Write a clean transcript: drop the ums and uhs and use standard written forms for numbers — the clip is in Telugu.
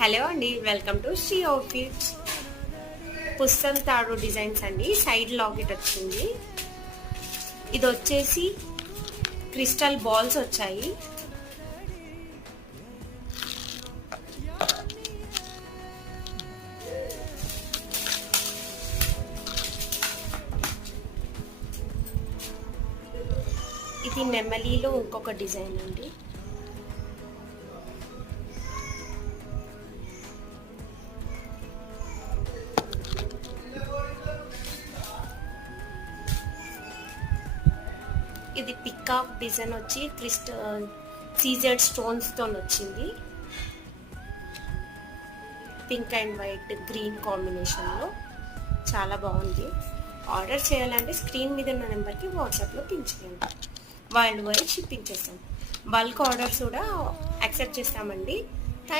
హలో అండి, వెల్కమ్ టు శ్రీ అవుట్ఫిట్స్. పుస్తల్ తాడు డిజైన్స్ అండి. సైడ్ లాకెట్ వచ్చింది. ఇది వచ్చేసి క్రిస్టల్ బాల్స్ వచ్చాయి. ఇది నెమలిలో ఇంకొక డిజైన్ అండి. ఇది పికాక్ డిజైన్ వచ్చి క్రిస్టల్ సీజెడ్ స్టోన్స్ తో వచ్చింది. పింక్ అండ్ వైట్ గ్రీన్ కాంబినేషన్లో చాలా బాగుంది. ఆర్డర్ చేయాలంటే స్క్రీన్ మీద ఉన్న నెంబర్కి వాట్సాప్లో పిన్ చేయండి. వరల్డ్ వైడ్ షిప్పింగ్ చేస్తాం. బల్క్ ఆర్డర్స్ కూడా యాక్సెప్ట్ చేస్తామండి.